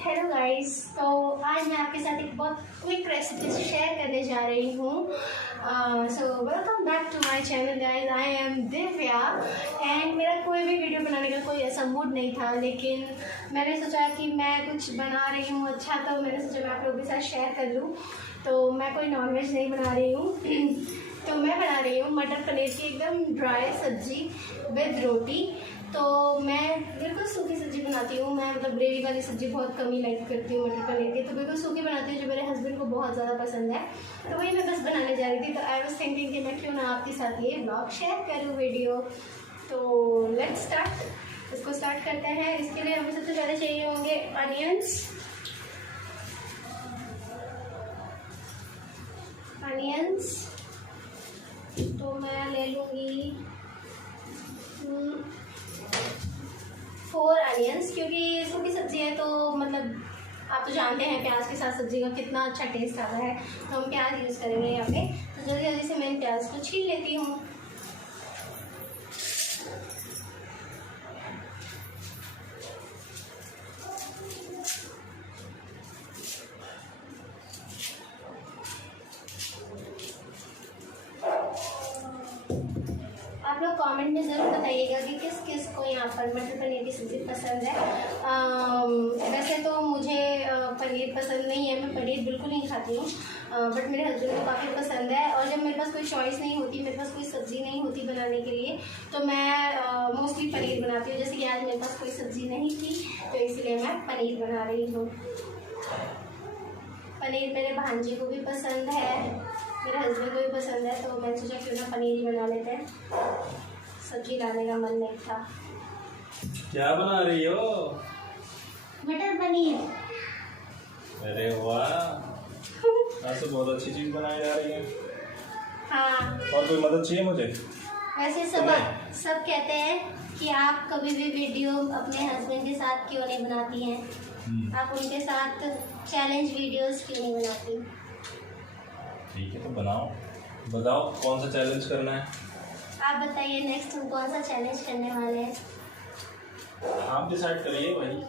Hello guys, तो आज मैं आपके साथ एक बहुत क्विक रेसिपी शेयर करने जा रही हूँ। So welcome back to my channel guys, I am Divya. And मेरा कोई भी वीडियो बनाने का कोई ऐसा मूड नहीं था, लेकिन मैंने सोचा कि मैं कुछ बना रही हूँ अच्छा, तो मैंने सोचा मैं आप लोगों के साथ शेयर कर लूँ। तो मैं कोई नॉनवेज नहीं बना रही हूँ तो मैं बना रही हूँ मटर पनीर की एकदम ड्राई सब्जी विद रोटी। तो मैं बिल्कुल सूखी सब्ज़ी बनाती हूँ। मैं मतलब ग्रेवी वाली सब्ज़ी बहुत कम ही लाइक करती हूँ मटर पनीर की, तो बिल्कुल सूखी बनाती हूँ जो मेरे हस्बैंड को बहुत ज़्यादा पसंद है। तो वही मैं बस बनाने जा रही थी, तो आई वाज थिंकिंग कि मैं क्यों ना आपके साथ ये ब्लॉग शेयर करूँ वीडियो। तो लेट्स स्टार्ट, इसको स्टार्ट करते हैं। इसके लिए हमें सबसे पहले चाहिए होंगे अनियंस। तो मैं ले लूँगी 4 अनियंस, क्योंकि सूखी सब्जी है तो मतलब आप तो जानते हैं प्याज के साथ सब्जी का कितना अच्छा टेस्ट आता है। तो हम प्याज यूज़ करेंगे यहाँ पे। तो जल्दी जल्दी से मैं प्याज को छील लेती हूँ। आप लोग कमेंट में ज़रूर बताइएगा कि किस किस को यहाँ पर मटर पनीर की सब्ज़ी पसंद है। वैसे तो मुझे पनीर पसंद नहीं है, मैं पनीर बिल्कुल नहीं खाती हूँ, बट मेरे हस्बैंड को काफ़ी पसंद है। और जब मेरे पास कोई चॉइस नहीं होती, मेरे पास कोई सब्ज़ी नहीं होती बनाने के लिए, तो मैं मोस्टली पनीर बनाती हूँ। जैसे कि आज मेरे पास कोई सब्ज़ी नहीं थी, तो इसलिए मैं पनीर बना रही हूँ। पनीर मेरे भांजे को भी पसंद है, मेरे हस्बैंड को भी पसंद है, तो मैं सोचा क्यों ना पनीर ही बना लेते हैं। सब्जी लाने का मन नहीं था। क्या बना रही हो? मटर पनीर। अरे वाह, आज तो बहुत अच्छी चीज बनाई जा रही है। हाँ, और कोई मदद चाहिए मुझे? वैसे सब कहते हैं कि आप कभी भी वीडियो अपने हस्बैंड के साथ क्यों नहीं बनाती हैं, आप उनके साथ चैलेंज वीडियोस क्यों नहीं बनाती? ठीक है, तो बनाओ, बताओ कौन सा चैलेंज करना है। आप बताइए नेक्स्ट हम कौन सा चैलेंज करने वाले हैं? आप डिसाइड करिए भाई।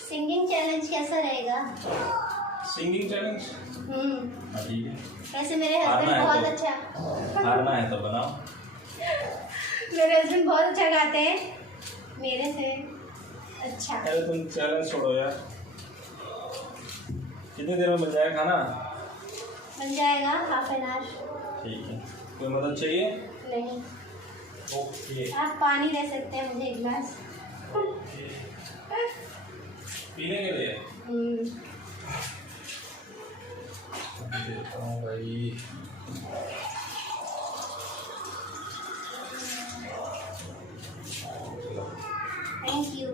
सिंगिंग चैलेंज कैसा रहेगा? Singing challenge? हाँ ठीक है। वैसे मेरे हस्बैंड बहुत अच्छा हारना है तो बनाओ। मेरे हस्बैंड बहुत अच्छा गाते हैं, मेरे से अच्छा। अरे तुम चैलेंज छोड़ो यार। कितनी देर में बन जाएगा खाना? बन जाएगा हाफ एन आवर। ठीक है, कोई मदद चाहिए? नहीं। ओके। आप पानी दे सकते हैं मुझे एक गिलास पीने के लिए? देता हूँ भाई। Thank you.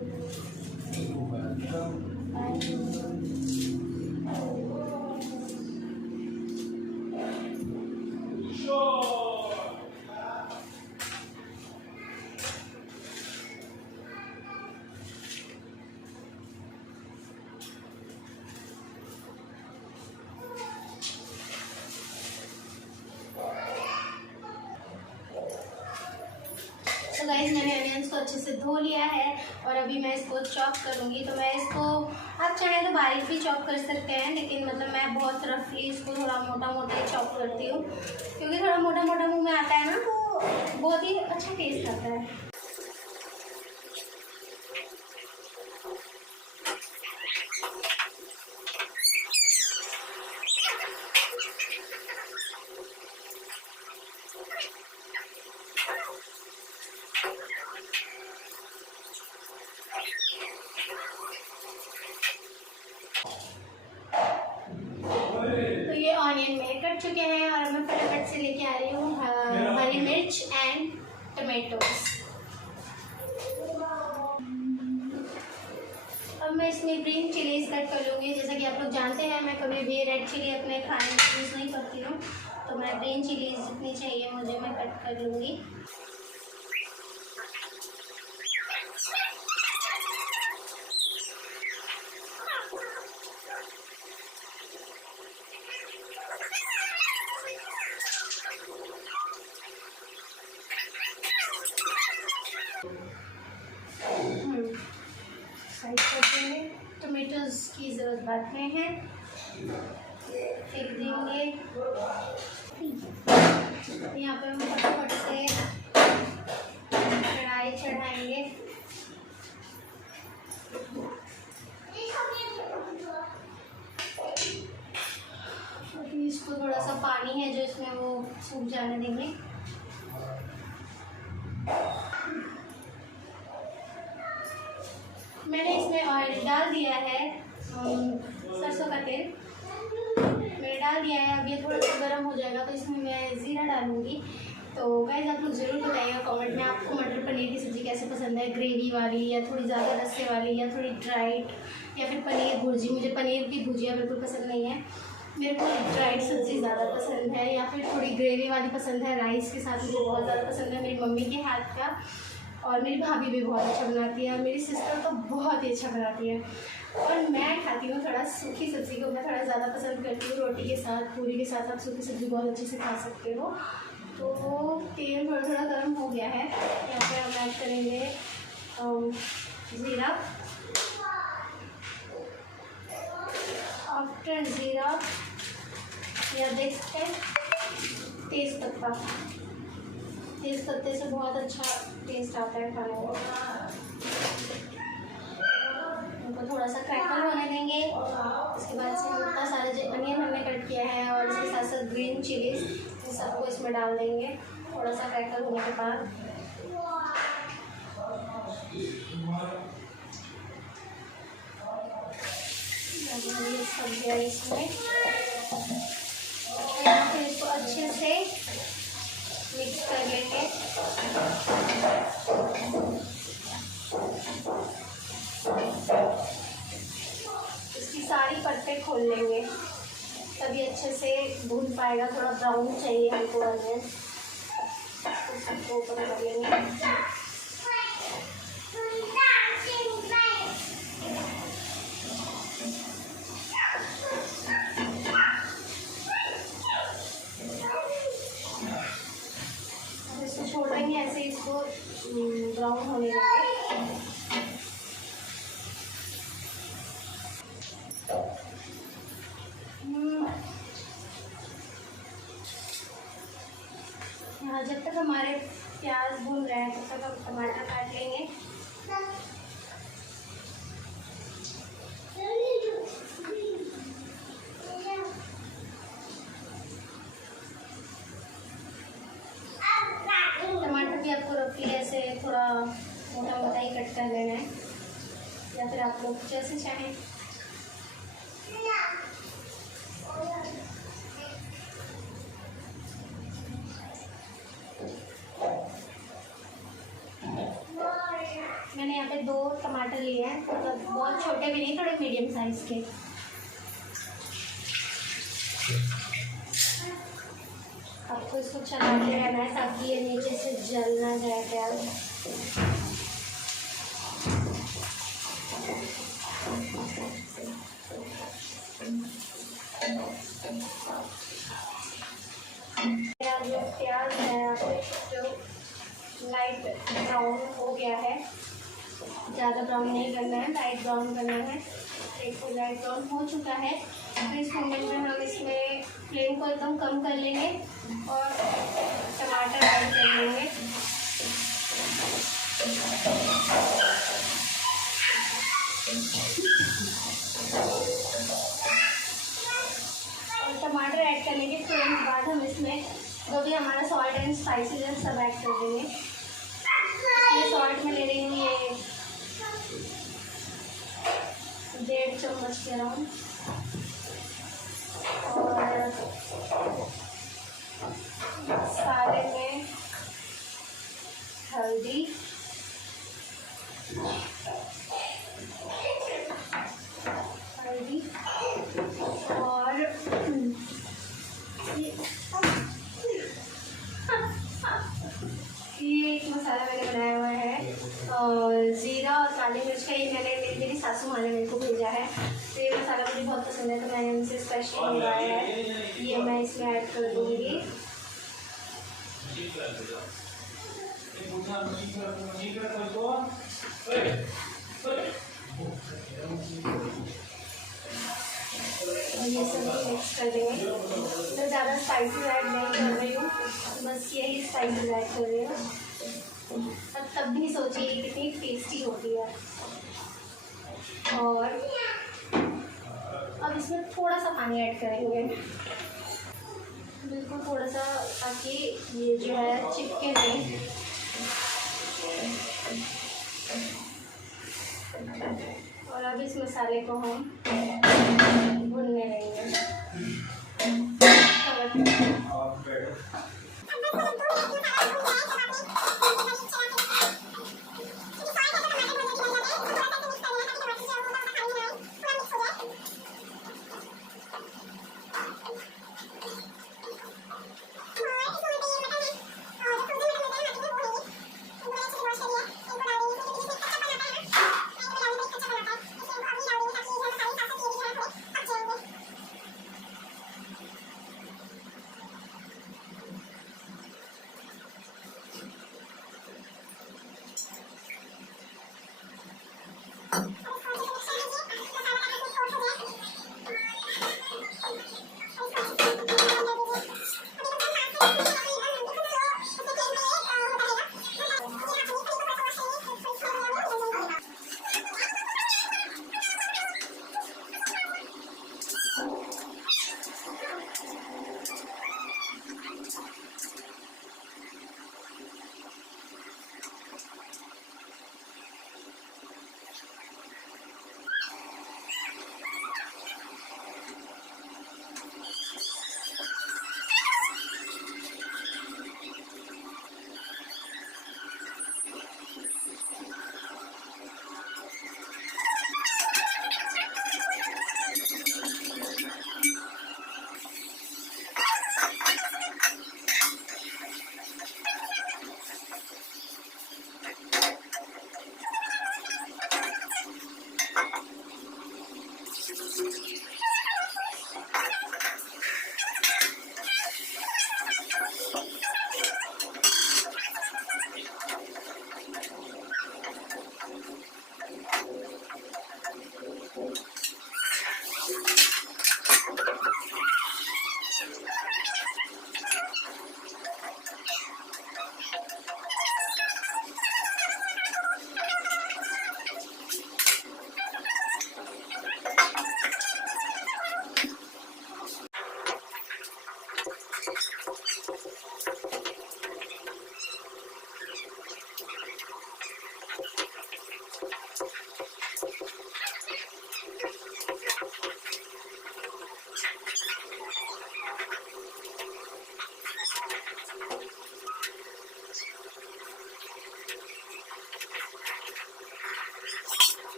तो गाइस मैंने अनियंस को अच्छे से धो लिया है और अभी मैं इसको चॉप करूँगी। तो मैं इसको, आप चाहें तो बारीक भी चॉप कर सकते हैं, लेकिन मतलब मैं बहुत रफली इसको थोड़ा मोटा मोटा ही चॉप करती हूँ, क्योंकि थोड़ा मोटा मोटा मुँह में आता है ना, तो बहुत ही अच्छा टेस्ट आता है। तो ये ऑनियन मेरे कट चुके हैं और मैं फटाफट से लेके आ रही हूँ हरी मिर्च एंड टमेटोज। अब मैं इसमें ग्रीन चिलीज कट कर लूँगी। जैसा कि आप लोग जानते हैं मैं कभी भी रेड चिली अपने खाने में यूज़ नहीं करती हूँ, तो मैं ग्रीन चिलीज जितनी चाहिए मुझे मैं कट कर लूँगी। साइड कर देंगे। उसकी ज़रूरत बात नहीं है, फेंक देंगे। यहाँ पे हम फटाफट से कढ़ाई चढ़ाएंगे। अभी इसको थोड़ा सा पानी है जो इसमें वो सूख जाने देंगे। मैंने इसमें ऑयल डाल दिया है, सरसों का तेल मैंने डाल दिया है। अब ये थोड़ा सा गर्म हो जाएगा तो इसमें मैं ज़ीरा डालूँगी। तो गाइस आप लोग ज़रूर बताइएगा कमेंट में आपको मटर पनीर की सब्ज़ी कैसे पसंद है, ग्रेवी वाली या थोड़ी ज़्यादा रस्से वाली या थोड़ी ड्राइड या फिर पनीर भुर्जी। मुझे पनीर की भुजिया बिल्कुल पसंद नहीं है, मेरे को ड्राइड सब्ज़ी ज़्यादा पसंद है, या फिर थोड़ी ग्रेवी वाली पसंद है। राइस के साथ मुझे बहुत ज़्यादा पसंद है मेरी मम्मी के हाथ का, और मेरी भाभी भी बहुत अच्छा बनाती है, और मेरी सिस्टर तो बहुत ही अच्छा बनाती है। और मैं खाती हूँ थोड़ा सूखी सब्ज़ी को, मैं थोड़ा ज़्यादा पसंद करती हूँ। रोटी के साथ, पूरी के साथ आप सूखी सब्ज़ी बहुत अच्छे से खा सकते हो। तो तेल थोड़ा थोड़ा गर्म हो गया है। यहाँ पे हम ऐड करेंगे ज़ीरा। आफ्टर ज़ीरा या देख सकते हैं तेज़ पत्ता। तेज़ पत्ते से बहुत अच्छा टेस्ट आता है खाने को। उनको थोड़ा सा क्रैकल होने देंगे। उसके बाद से हम इतना सारे जो अनियन हमने कट किया है और इसके साथ साथ ग्रीन चिलीज, इन सबको इसमें डाल देंगे। थोड़ा सा क्रैकल होने के बाद सब्जियाँ इसमें, फिर इसको अच्छे से मिक्स कर लेंगे। इसकी सारी पत्ते खोल लेंगे, तभी अच्छे से भून पाएगा। थोड़ा ब्राउन चाहिए हमको अनियन, उसको ओपन कर लेंगे। इसको छोड़ देंगे ऐसे, इसको ब्राउन होने देंगे। हाँ, जब तक हमारे प्याज भून रहे हैं तब तक हम टमाटर काट लेंगे। टमाटर भी आपको रफली ऐसे थोड़ा मोटा मोटा ही कट कर लेना है, या फिर आप लोग जैसे चाहें। मैंने यहाँ पे 2 टमाटर लिए हैं, मतलब बहुत छोटे भी नहीं, थोड़े मीडियम साइज के। आपको इसको चलाते रहना है ताकि ये नीचे से जल ना जाए प्याज। मेरा जो प्याज है जो लाइट ब्राउन हो गया है, ज़्यादा ब्राउन नहीं करना है, लाइट ब्राउन करना है। एक तो लाइट ब्राउन हो चुका है, तो इस मोमेंट में हम इसमें फ्लेम को एकदम कम कर लेंगे और टमाटर ऐड कर लेंगे। और टमाटर ऐड करने के तुरंत बाद हम इसमें जो भी हमारा सॉल्ट एंड स्पाइसेस है सब ऐड कर देंगे। इसमें सॉल्ट में ले रही हूँ ये 1.5 चम्मच के अराउंड, और मसाले में हल्दी, और ये एक मसाला मैंने बनाया हुआ है ज़ीरा और काली मिर्च का। ये मेरी सासू माँ ने मेरे को भेजा है, तो ये मसाला मुझे बहुत पसंद है, तो मैंने उनसे स्पेशल मंगवाया है। ये मैं इसमें ऐड कर दूँगी। ये सब मिक्स कर देंगे। तो ज़्यादा स्पाइसेस ऐड नहीं कर रही हूँ, बस यही स्पाइसेस ऐड कर रही हूँ। और तब भी सोचिए कितनी टेस्टी होती है। और अब इसमें थोड़ा सा पानी ऐड करेंगे, बिल्कुल थोड़ा सा, ताकि ये जो है चिपके नहीं। और अब इस मसाले को हम भूनने देंगे।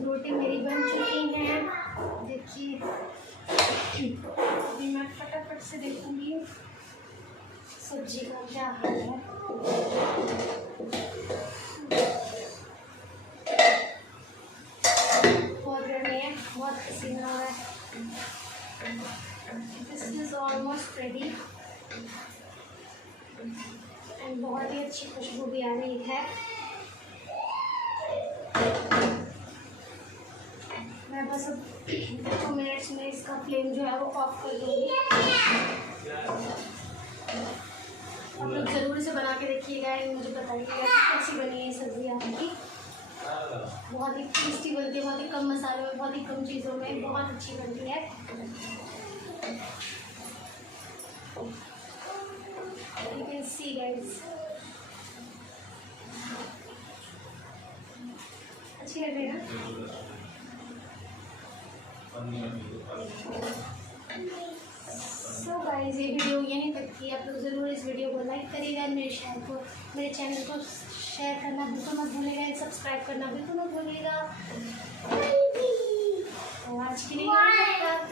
रोटी मेरी बन चुकी है, देखिए। अभी मैं फटाफट से देखूंगी सब्जी का क्या हाल है। बहुत गर्मी है, बहुत पसीना हो रहा है। This is almost ready and बहुत ही अच्छी खुशबू भी आ रही है। मैं बस अब 2 मिनट्स में इसका फ्लेम जो है वो ऑफ कर दूँगी। आप लोग ज़रूर इसे बना के देखिएगा एंड मुझे बताइएगा कि कैसी बनी है सब्ज़ी आपकी। बहुत ही टेस्टी बनती है, बहुत ही कम मसालों में, बहुत ही कम चीज़ों में बहुत अच्छी बनती है। You can see guys, अच्छी लग रही है ना? सो गाइस, ये वीडियो यहीं तक थी। आप लोग ज़रूर इस वीडियो को लाइक करिएगा, मेरे चैनल को शेयर करना बिल्कुल मत भूलिएगा, सब्सक्राइब करना बिल्कुल मत भूलिएगा। तो आज के लिए यहीं तक था।